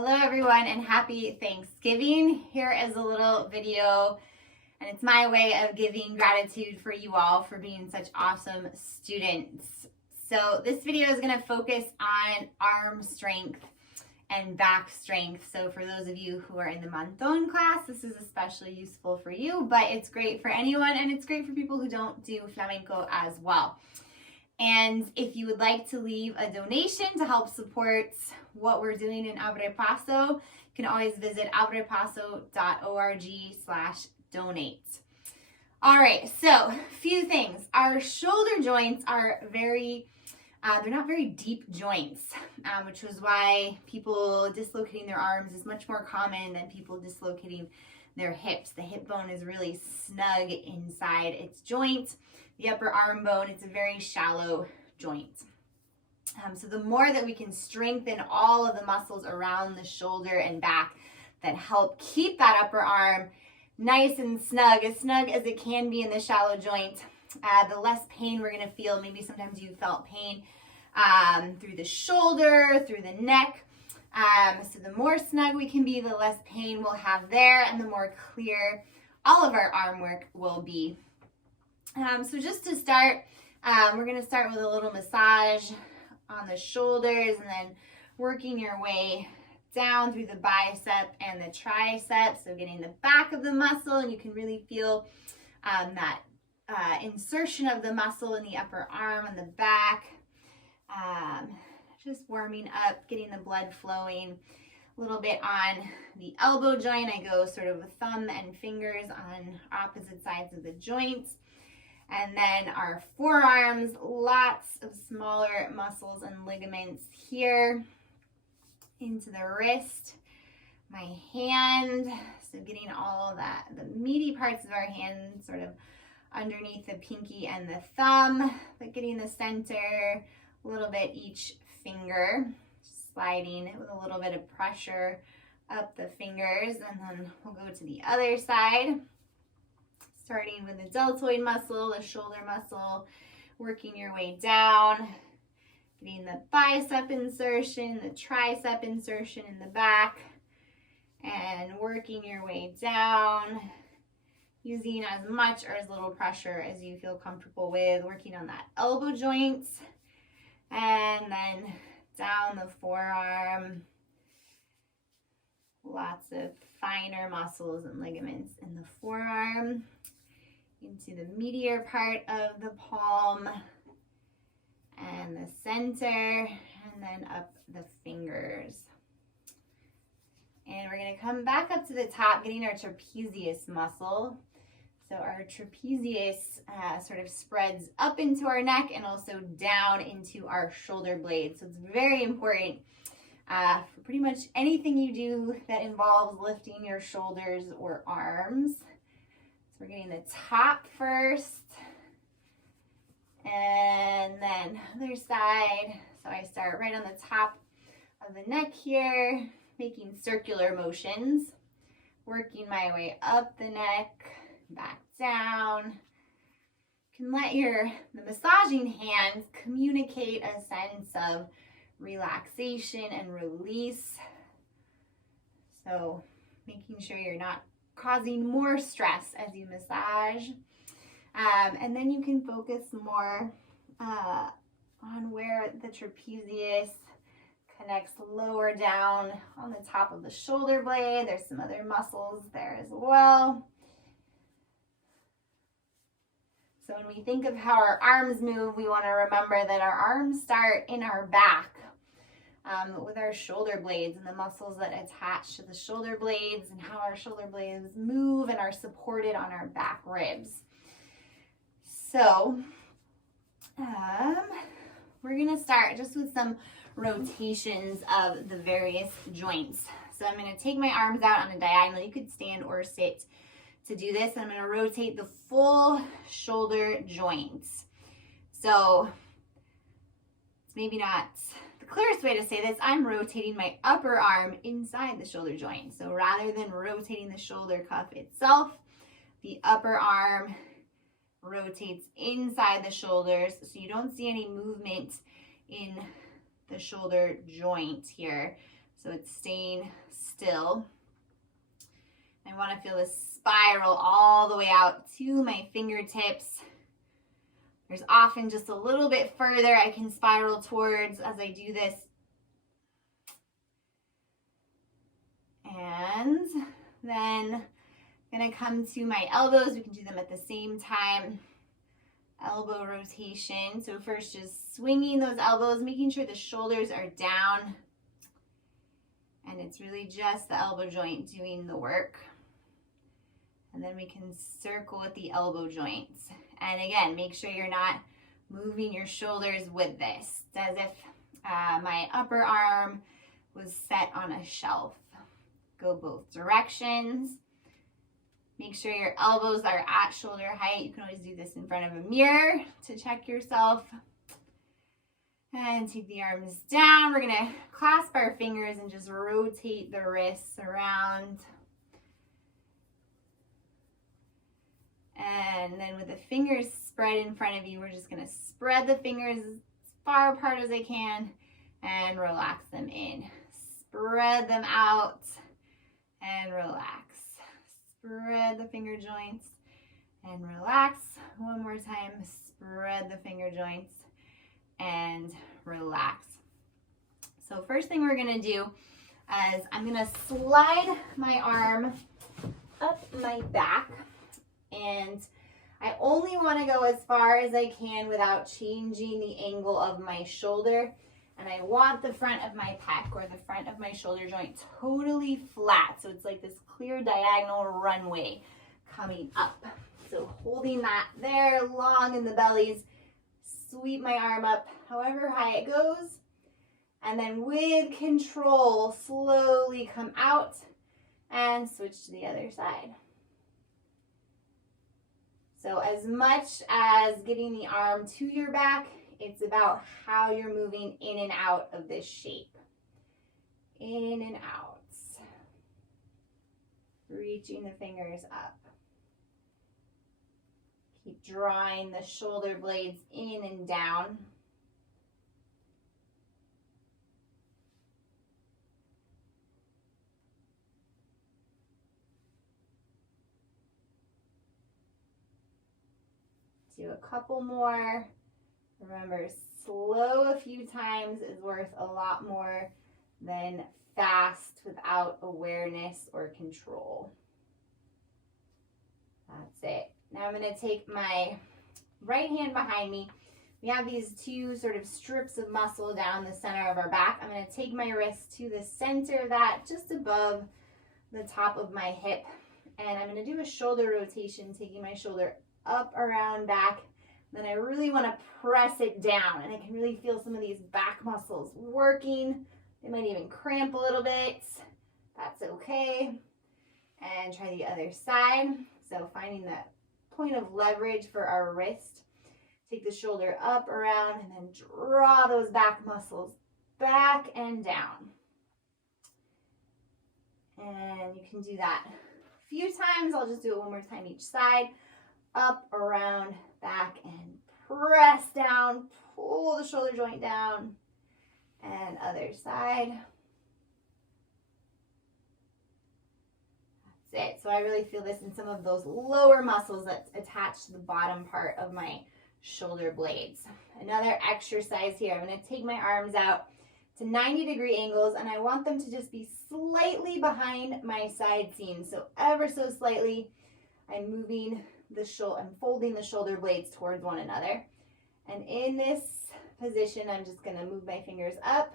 Hello everyone and happy Thanksgiving. Here is a little video and it's my way of giving gratitude for you all for being such awesome students. So this video is going to focus on arm strength and back strength. So for those of you who are in the Monton class, this is especially useful for you, but it's great for anyone and it's great for people who don't do flamenco as well. And if you would like to leave a donation to help support what we're doing in Abrepaso, you can always visit abrepaso.org/donate. All right, so a few things. Our shoulder joints are they're not very deep joints, which was why people dislocating their arms is much more common than people dislocating their hips. The hip bone is really snug inside its joint. The upper arm bone, it's a very shallow joint. So the more that we can strengthen all of the muscles around the shoulder and back that help keep that upper arm nice and snug as it can be in the shallow joint, the less pain we're gonna feel. Maybe sometimes you felt pain through the shoulder, through the neck. So the more snug we can be, the less pain we'll have there and the more clear all of our arm work will be. So just to start, we're going to start with a little massage on the shoulders and then working your way down through the bicep and the tricep. So getting the back of the muscle, and you can really feel that insertion of the muscle in the upper arm and the back. Just warming up, getting the blood flowing. A little bit on the elbow joint. I go sort of thumb and fingers on opposite sides of the joints. And then our forearms, lots of smaller muscles and ligaments here into the wrist. My hand, so getting all that, the meaty parts of our hand sort of underneath the pinky and the thumb, but getting the center, a little bit each finger, sliding with a little bit of pressure up the fingers, and then we'll go to the other side. Starting with the deltoid muscle, the shoulder muscle, working your way down, getting the bicep insertion, the tricep insertion in the back, and working your way down, using as much or as little pressure as you feel comfortable with, working on that elbow joint, and then down the forearm. Lots of finer muscles and ligaments in the forearm, into the meatier part of the palm and the center, and then up the fingers. And we're going to come back up to the top, getting our trapezius muscle. So our trapezius sort of spreads up into our neck and also down into our shoulder blades. So it's very important for pretty much anything you do that involves lifting your shoulders or arms. So we're getting the top first, and then other side. So I start right on the top of the neck here, making circular motions, working my way up the neck, back down. You can let the massaging hands communicate a sense of relaxation and release. So making sure you're not causing more stress as you massage. And then you can focus more on where the trapezius connects lower down on the top of the shoulder blade. There's some other muscles there as well. So when we think of how our arms move, we want to remember that our arms start in our back with our shoulder blades and the muscles that attach to the shoulder blades and how our shoulder blades move and are supported on our back ribs. So we're going to start just with some rotations of the various joints. So I'm going to take my arms out on a diagonal. You could stand or sit to do this. I'm going to rotate the full shoulder joints. So it's maybe not the clearest way to say this. I'm rotating my upper arm inside the shoulder joint. So rather than rotating the shoulder cuff itself, the upper arm rotates inside the shoulders, so you don't see any movement in the shoulder joint here. so it's staying still. I want to feel this spiral all the way out to my fingertips. There's often just a little bit further I can spiral towards as I do this. And then I'm going to come to my elbows. We can do them at the same time. Elbow rotation. So first just swinging those elbows, making sure the shoulders are down. And it's really just the elbow joint doing the work. And then we can circle with the elbow joints. And again, make sure you're not moving your shoulders with this. It's as if my upper arm was set on a shelf. Go both directions. Make sure your elbows are at shoulder height. You can always do this in front of a mirror to check yourself. And take the arms down. We're gonna clasp our fingers and just rotate the wrists around. And then with the fingers spread in front of you, we're just gonna spread the fingers as far apart as I can and relax them in. Spread them out and relax. Spread the finger joints and relax. One more time, spread the finger joints and relax. So first thing we're gonna do is I'm gonna slide my arm up my back, and I only want to go as far as I can without changing the angle of my shoulder. And I want the front of my pec or the front of my shoulder joint totally flat. So it's like this clear diagonal runway coming up. So holding that there long in the bellies, sweep my arm up however high it goes. And then with control, slowly come out and switch to the other side. So as much as getting the arm to your back, it's about how you're moving in and out of this shape. In and out. Reaching the fingers up. Keep drawing the shoulder blades in and down. Do a couple more. Remember, slow a few times is worth a lot more than fast without awareness or control. That's it. Now I'm going to take my right hand behind me. We have these two sort of strips of muscle down the center of our back. I'm going to take my wrist to the center of that, just above the top of my hip. And I'm going to do a shoulder rotation, taking my shoulder up, around, back. Then I really want to press it down, and I can really feel some of these back muscles working. They might even cramp a little bit. That's okay. And try the other side. So finding that point of leverage for our wrist. Take the shoulder up, around, and then draw those back muscles back and down. And you can do that a few times. I'll just do it one more time each side. Up, around, back, and press down. Pull the shoulder joint down. And other side. That's it. So I really feel this in some of those lower muscles that attach to the bottom part of my shoulder blades. Another exercise here. I'm going to take my arms out to 90-degree angles, and I want them to just be slightly behind my side seam. So ever so slightly, I'm moving I'm folding the shoulder blades towards one another. And in this position, I'm just going to move my fingers up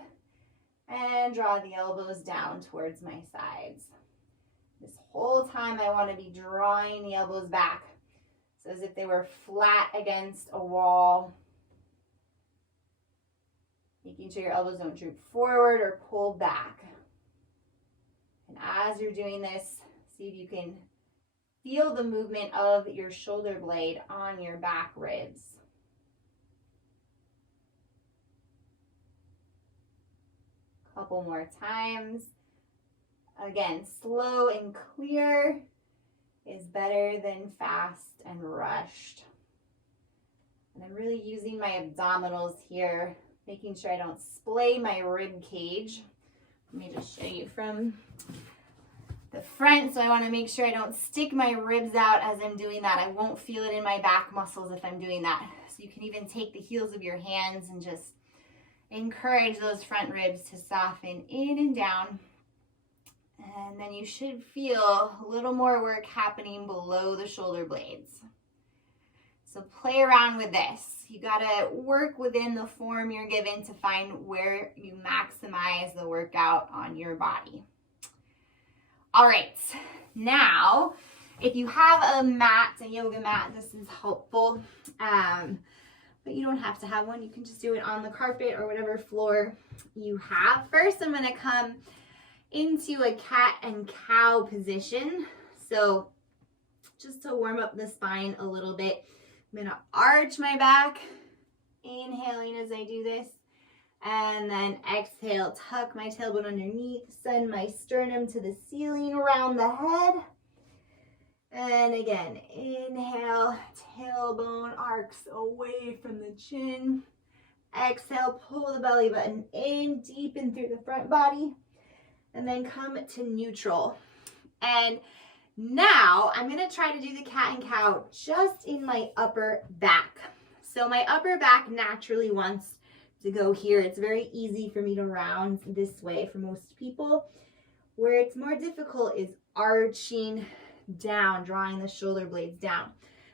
and draw the elbows down towards my sides. This whole time, I want to be drawing the elbows back, so as if they were flat against a wall. Making sure your elbows don't droop forward or pull back. And as you're doing this, see if you can feel the movement of your shoulder blade on your back ribs. Couple more times. Again, slow and clear is better than fast and rushed. And I'm really using my abdominals here, making sure I don't splay my rib cage Let me just show you from the front. So I want to make sure I don't stick my ribs out as I'm doing that. I won't feel it in my back muscles if I'm doing that. So you can even take the heels of your hands and just encourage those front ribs to soften in and down. And then you should feel a little more work happening below the shoulder blades. So play around with this. You gotta work within the form you're given to find where you maximize the workout on your body. All right, now, if you have a mat, a yoga mat, this is helpful. But you don't have to have one. You can just do it on the carpet or whatever floor you have. First, I'm gonna come into a cat and cow position. So just to warm up the spine a little bit, I'm gonna arch my back, inhaling as I do this, and then exhale, tuck my tailbone underneath, send my sternum to the ceiling around the head. And again, inhale, tailbone arcs away from the chin. Exhale, pull the belly button in, deepen through the front body, and then come to neutral. And now I'm gonna try to do the cat and cow just in my upper back. So my upper back naturally wants to go here. It's very easy for me to round this way for most people. Where it's more difficult is arching down, drawing the shoulder blades down.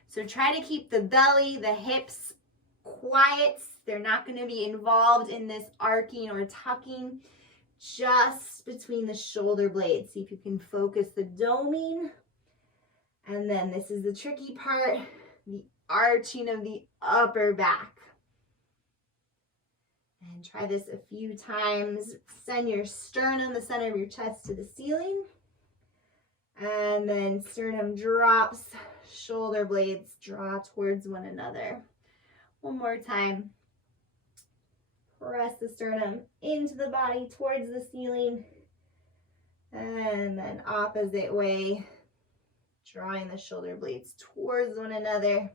So try to keep the belly, the hips quiet. They're not going to be involved in this arcing or tucking, just between the shoulder blades. See if you can focus the doming. And then this is the tricky part, the arching of the upper back. And try this a few times. Send your sternum, the center of your chest, to the ceiling. And then sternum drops, shoulder blades draw towards one another. One more time. Press the sternum into the body towards the ceiling. And then opposite way, drawing the shoulder blades towards one another.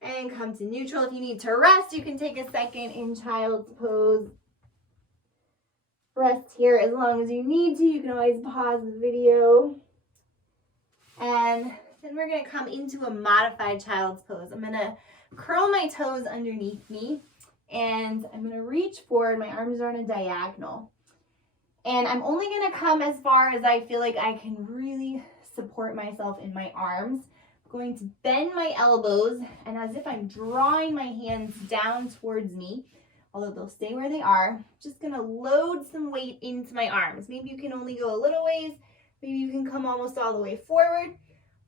And come to neutral. If you need to rest, you can take a second in child's pose. Rest here as long as you need to. You can always pause the video. And then we're going to come into a modified child's pose. I'm going to curl my toes underneath me, and I'm going to reach forward. My arms are on a diagonal. And I'm only going to come as far as I feel like I can really support myself in my arms. I'm going to bend my elbows, and as if I'm drawing my hands down towards me, although they'll stay where they are, just going to load some weight into my arms. Maybe you can only go a little ways. Maybe you can come almost all the way forward.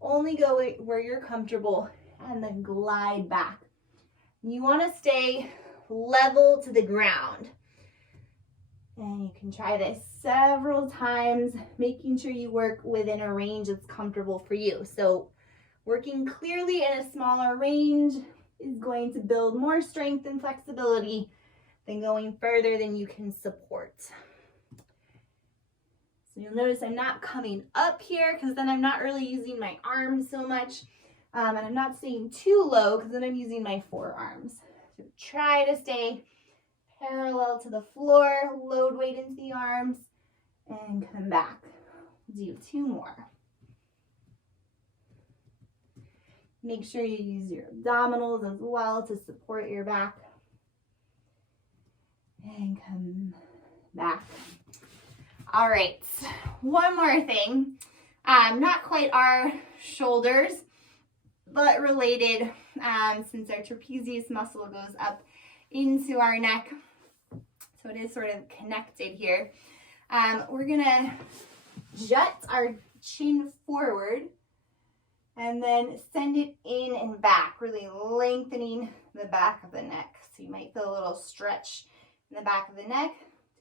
Only go where you're comfortable, and then glide back. You want to stay level to the ground. And you can try this several times, making sure you work within a range that's comfortable for you. So working clearly in a smaller range is going to build more strength and flexibility than going further than you can support. So you'll notice I'm not coming up here because then I'm not really using my arms so much. And I'm not staying too low because then I'm using my forearms. So try to stay parallel to the floor, load weight into the arms, and come back. Do 2 more. Make sure you use your abdominals as well to support your back. And come back. All right, one more thing. Not quite our shoulders, but related, since our trapezius muscle goes up into our neck. So it is sort of connected here. We're gonna jut our chin forward and then send it in and back, really lengthening the back of the neck. So you might feel a little stretch in the back of the neck.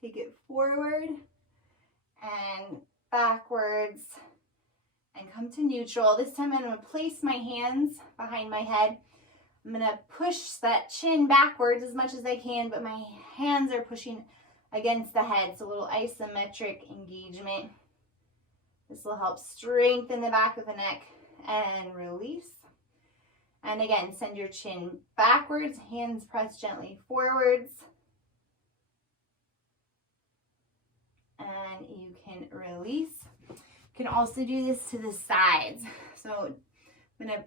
Take it forward and backwards and come to neutral. This time I'm going to place my hands behind my head. I'm going to push that chin backwards as much as I can, but my hands are pushing against the head. So a little isometric engagement. This will help strengthen the back of the neck and release. And again, send your chin backwards, hands press gently forwards. and you can release. You can also do this to the sides. So I'm gonna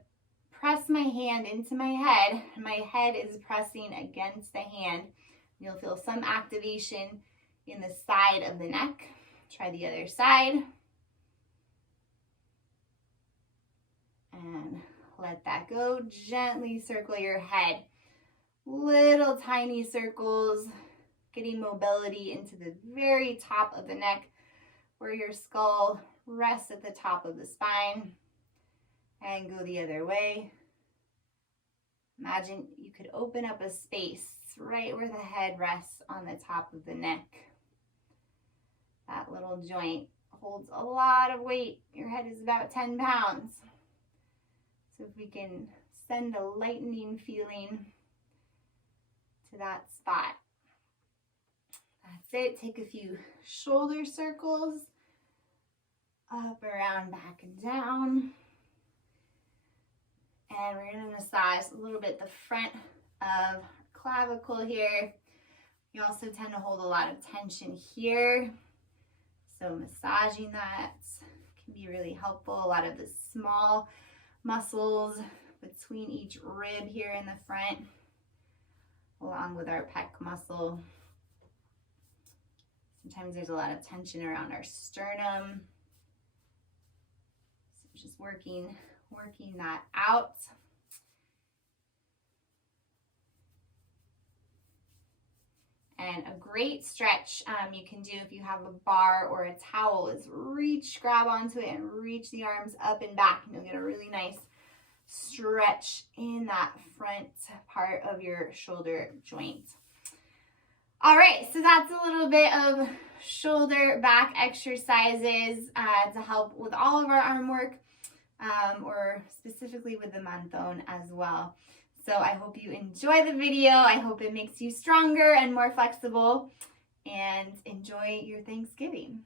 press my hand into my head. My head is pressing against the hand. You'll feel some activation in the side of the neck. Try the other side. And let that go. Gently circle your head. Little tiny circles, getting mobility into the very top of the neck where your skull rests at the top of the spine. And go the other way. Imagine you could open up a space right where the head rests on the top of the neck. That little joint holds a lot of weight. Your head is about 10 pounds. So if we can send a lightening feeling to that spot. That's it. Take a few shoulder circles. Up, around, back, and down. And we're going to massage a little bit the front of clavicle here. You also tend to hold a lot of tension here. So massaging that can be really helpful. A lot of the small muscles between each rib here in the front, along with our pec muscle. Sometimes there's a lot of tension around our sternum. So just working that out. And a great stretch you can do if you have a bar or a towel is grab onto it and reach the arms up and back. And you'll get a really nice stretch in that front part of your shoulder joint. All right, so that's a little bit of shoulder back exercises to help with all of our arm work, or specifically with the manthone as well. So I hope you enjoy the video. I hope it makes you stronger and more flexible, and enjoy your Thanksgiving.